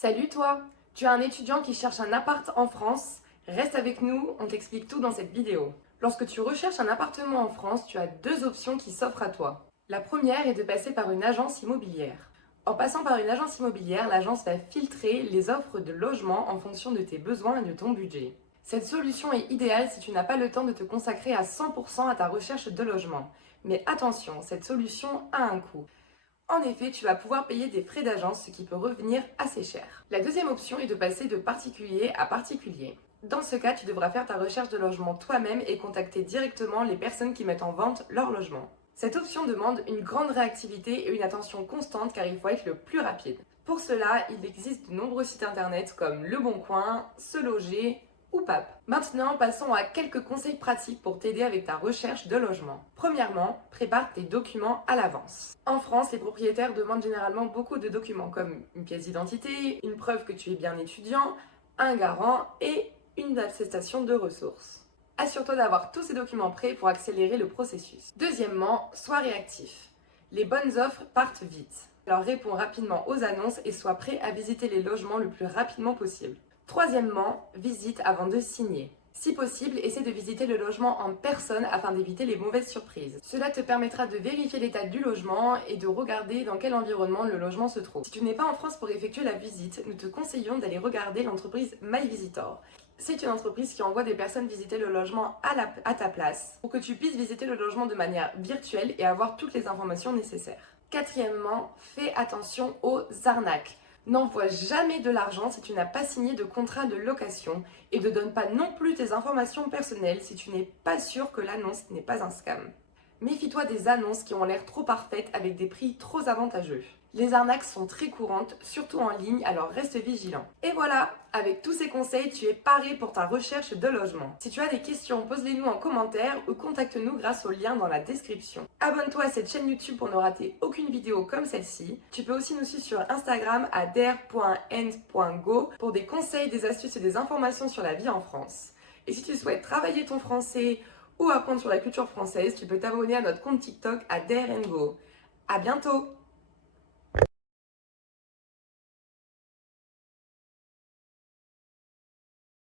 Salut toi! Tu es un étudiant qui cherche un appart en France? Reste avec nous, on t'explique tout dans cette vidéo. Lorsque tu recherches un appartement en France, tu as deux options qui s'offrent à toi. La première est de passer par une agence immobilière. En passant par une agence immobilière, l'agence va filtrer les offres de logement en fonction de tes besoins et de ton budget. Cette solution est idéale si tu n'as pas le temps de te consacrer à 100% à ta recherche de logement. Mais attention, cette solution a un coût. En effet, tu vas pouvoir payer des frais d'agence, ce qui peut revenir assez cher. La deuxième option est de passer de particulier à particulier. Dans ce cas, tu devras faire ta recherche de logement toi-même et contacter directement les personnes qui mettent en vente leur logement. Cette option demande une grande réactivité et une attention constante car il faut être le plus rapide. Pour cela, il existe de nombreux sites internet comme Le Bon Coin, Se Loger ou PAP. Maintenant, passons à quelques conseils pratiques pour t'aider avec ta recherche de logement. Premièrement, prépare tes documents à l'avance. En France, les propriétaires demandent généralement beaucoup de documents comme une pièce d'identité, une preuve que tu es bien étudiant, un garant et une attestation de ressources. Assure-toi d'avoir tous ces documents prêts pour accélérer le processus. Deuxièmement, sois réactif. Les bonnes offres partent vite. Alors réponds rapidement aux annonces et sois prêt à visiter les logements le plus rapidement possible. Troisièmement, visite avant de signer. Si possible, essaie de visiter le logement en personne afin d'éviter les mauvaises surprises. Cela te permettra de vérifier l'état du logement et de regarder dans quel environnement le logement se trouve. Si tu n'es pas en France pour effectuer la visite, nous te conseillons d'aller regarder l'entreprise MyVisitor. C'est une entreprise qui envoie des personnes visiter le logement à ta place pour que tu puisses visiter le logement de manière virtuelle et avoir toutes les informations nécessaires. Quatrièmement, fais attention aux arnaques. N'envoie jamais de l'argent si tu n'as pas signé de contrat de location et ne donne pas non plus tes informations personnelles si tu n'es pas sûr que l'annonce n'est pas un scam. Méfie-toi des annonces qui ont l'air trop parfaites avec des prix trop avantageux. Les arnaques sont très courantes, surtout en ligne, alors reste vigilant. Et voilà, avec tous ces conseils, tu es paré pour ta recherche de logement. Si tu as des questions, pose-les-nous en commentaire ou contacte-nous grâce au lien dans la description. Abonne-toi à cette chaîne YouTube pour ne rater aucune vidéo comme celle-ci. Tu peux aussi nous suivre sur Instagram à der.end.go pour des conseils, des astuces et des informations sur la vie en France. Et si tu souhaites travailler ton français ou apprendre sur la culture française, tu peux t'abonner à notre compte TikTok à der&go. À bientôt!